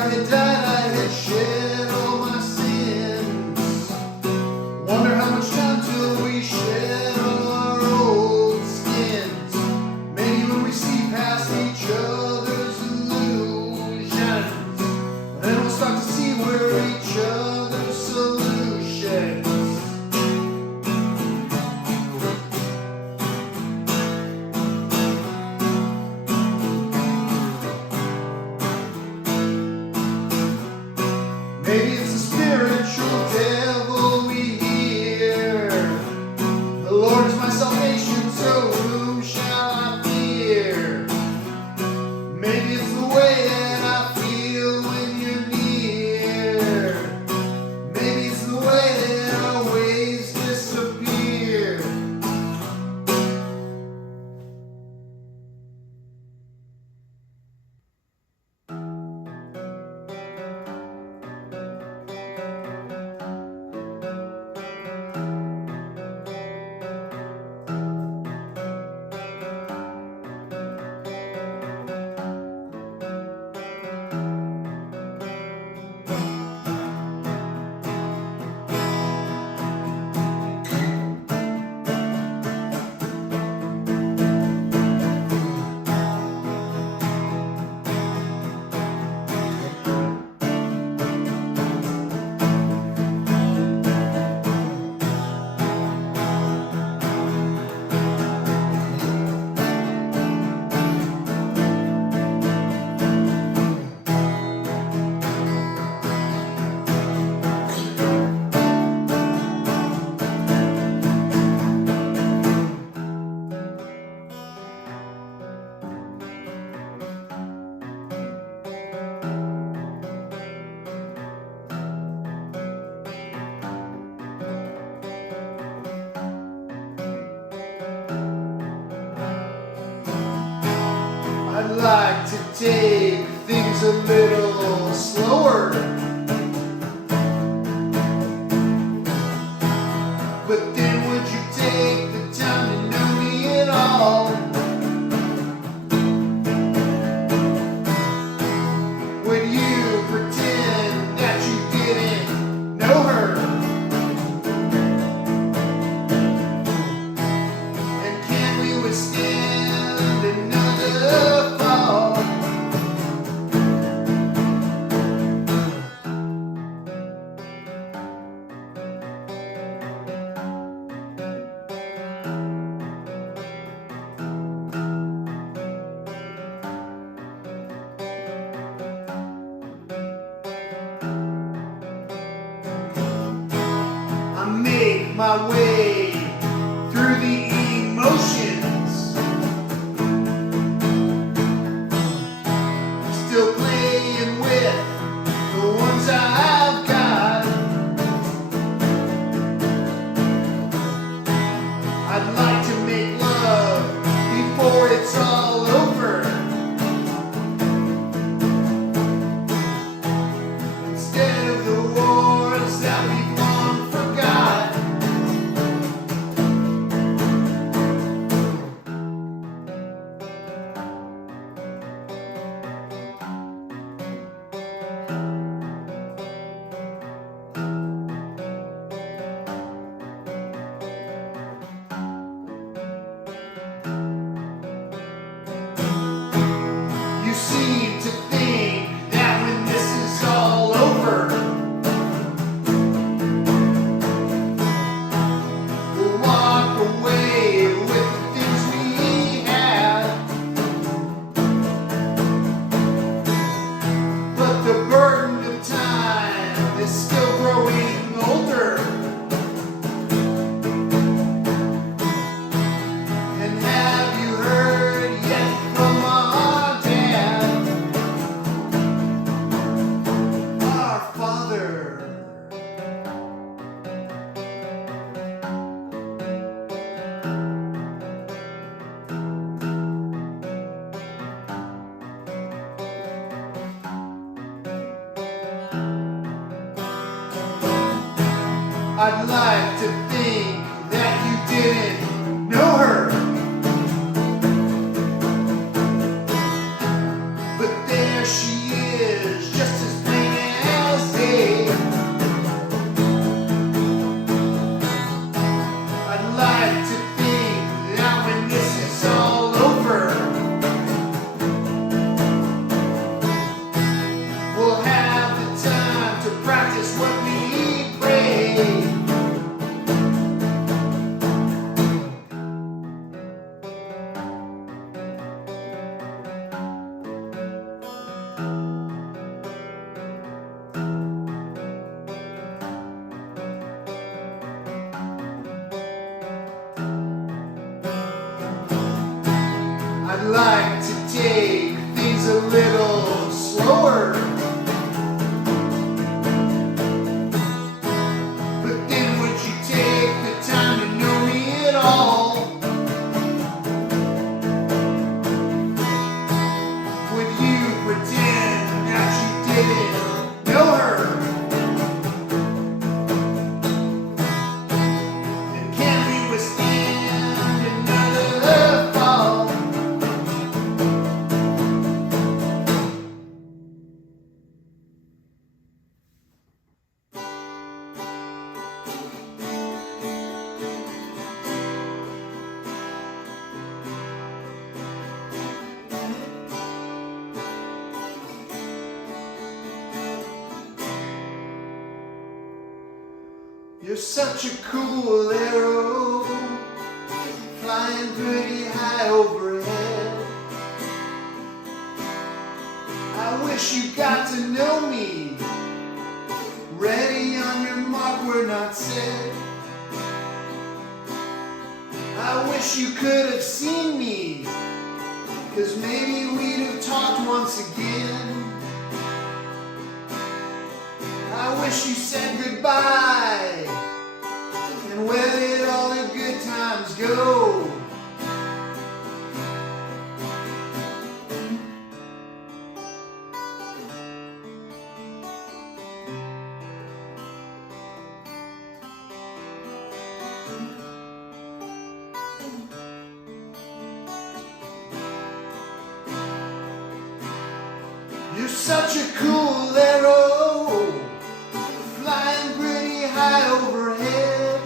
I had died, I had shed all my sins. Wonder how much time till we shed all our old skins. Maybe when we see past each other's illusions, then we'll start to see where each other's solutions. Maybe it's the spiritual devil we hear. The Lord is my salvation, so whom shall I fear? Maybe it's the way that I feel when you're near. Maybe it's the way that our ways disappear. I'd like to take things a little slower, but then would you take the time to know me at all? Would you pretend that you didn't know her? And can we withstand another fall? I make my way through the emotions, still playing with the ones I've got. I'd like to make love before it's all over, instead of the wars that we've long forgot. You seem to think that when this is all over, we'll walk away with the things we had. But the burden of time is still growing older. And have you heard yet from our dad, our father? I'd like to think that you didn't know her, but there she is, just as You're such a cool arrow, flying pretty high overhead. I wish you got to know me. Ready on your mark, we're not set. I wish you could have seen me, 'cause maybe we'd have talked once again. I wish you said goodbye, and where did all the good times go? You're such a cool arrow, flying pretty high overhead.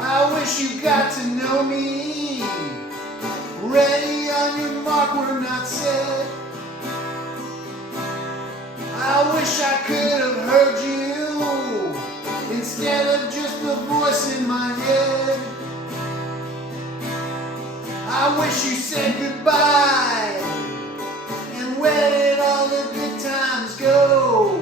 I wish you got to know me. Ready on your mark, we're not set. I wish I could have heard you instead of just the voice in my head. I wish you said goodbye, and where did all the good times go?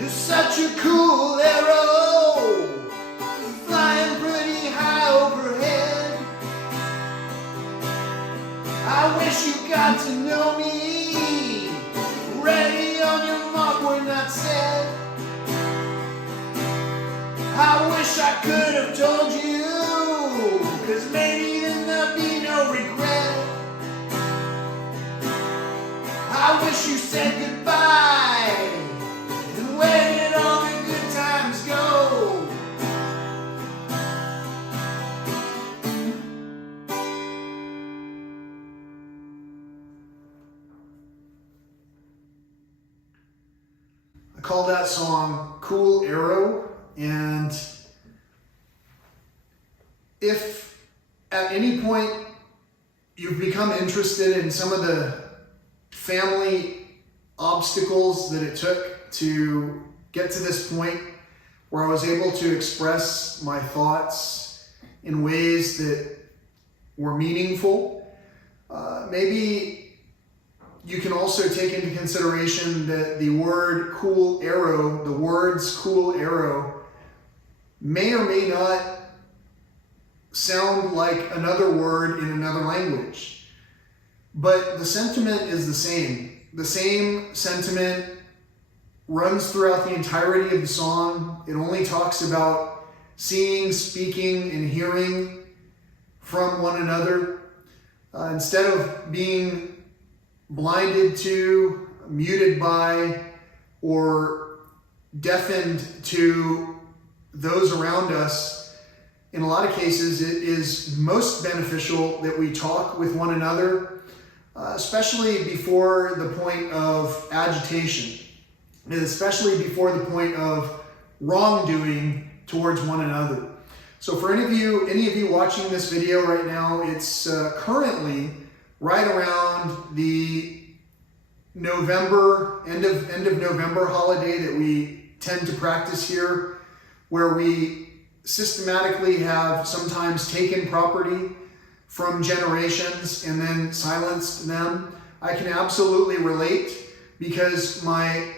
You're such a cool arrow, flying pretty high overhead. I wish you got to know me. Ready on your mark, we're not set. I wish I could have told you, 'cause maybe then there'd be no regret. I wish you said goodbye, and where did all the good times go? I call that song Cool Arrow, and if at any point you've become interested in some of the family obstacles that it took to get to this point where I was able to express my thoughts in ways that were meaningful, maybe you can also take into consideration that the word cool arrow, the words cool arrow, may or may not sound like another word in another language. But the sentiment is the same. The same sentiment runs throughout the entirety of the song. It only talks about seeing, speaking, and hearing from one another. Instead of being blinded to, muted by, or deafened to those around us, in a lot of cases it is most beneficial that we talk with one another, especially before the point of agitation, and especially before the point of wrongdoing towards one another. So for any of you watching this video right now, it's currently right around the November, end of November holiday that we tend to practice here, where we systematically have sometimes taken property from generations and then silenced them. I can absolutely relate, because my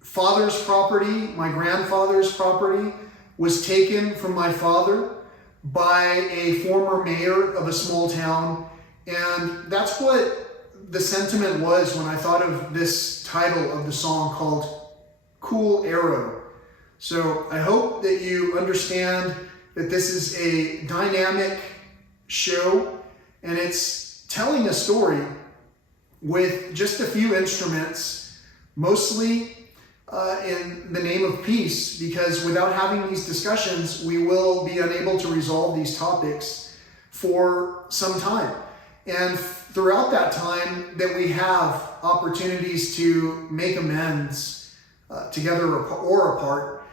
father's property, my grandfather's property, was taken from my father by a former mayor of a small town. And that's what the sentiment was when I thought of this title of the song called Cool Arrow. So I hope that you understand that this is a dynamic show, and it's telling a story with just a few instruments, mostly in the name of peace, because without having these discussions, we will be unable to resolve these topics for some time. And throughout that time that we have opportunities to make amends together or apart,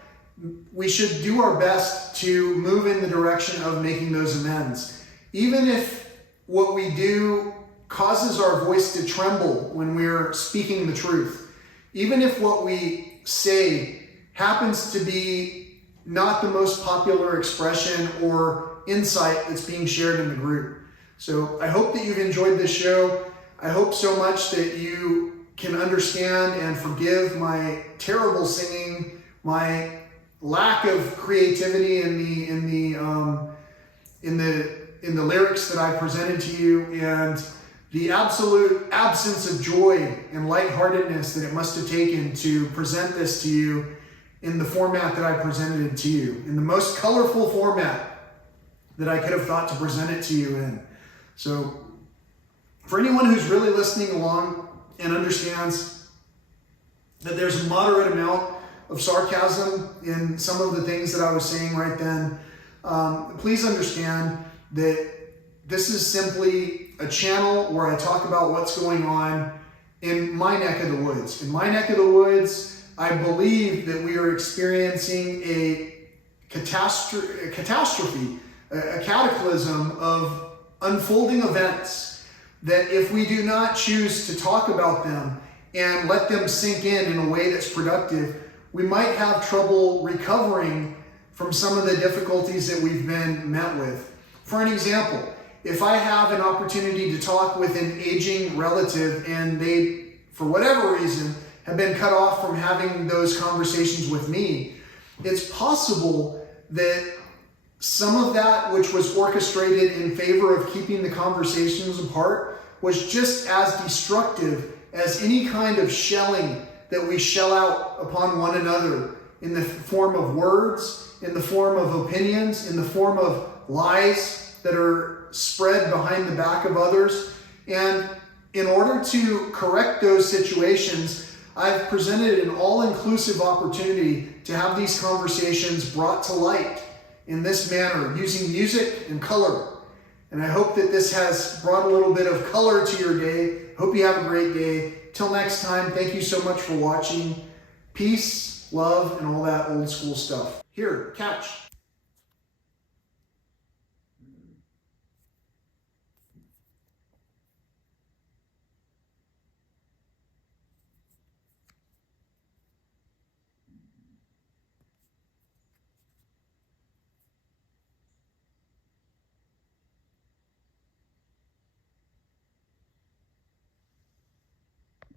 we should do our best to move in the direction of making those amends. Even if what we do causes our voice to tremble when we're speaking the truth, even if what we say happens to be not the most popular expression or insight that's being shared in the group. So I hope that you've enjoyed this show. I hope so much that you can understand and forgive my terrible singing, my lack of creativity in the lyrics that I presented to you, and the absolute absence of joy and lightheartedness that it must have taken to present this to you in the format that I presented it to you, in the most colorful format that I could have thought to present it to you in. So for anyone who's really listening along and understands that there's a moderate amount of sarcasm in some of the things that I was saying right then, please understand that this is simply a channel where I talk about what's going on in my neck of the woods. In my neck of the woods, I believe that we are experiencing a catastrophe, a cataclysm of unfolding events that if we do not choose to talk about them and let them sink in a way that's productive, we might have trouble recovering from some of the difficulties that we've been met with. For an example, if I have an opportunity to talk with an aging relative and they, for whatever reason, have been cut off from having those conversations with me, it's possible that some of that which was orchestrated in favor of keeping the conversations apart was just as destructive as any kind of shelling that we shell out upon one another in the form of words, in the form of opinions, in the form of lies that are spread behind the back of others. And in order to correct those situations, I've presented an all-inclusive opportunity to have these conversations brought to light in this manner, using music and color. And I hope that this has brought a little bit of color to your day. Hope you have a great day. Till next time, thank you so much for watching. Peace, love, and all that old school stuff. Here, catch.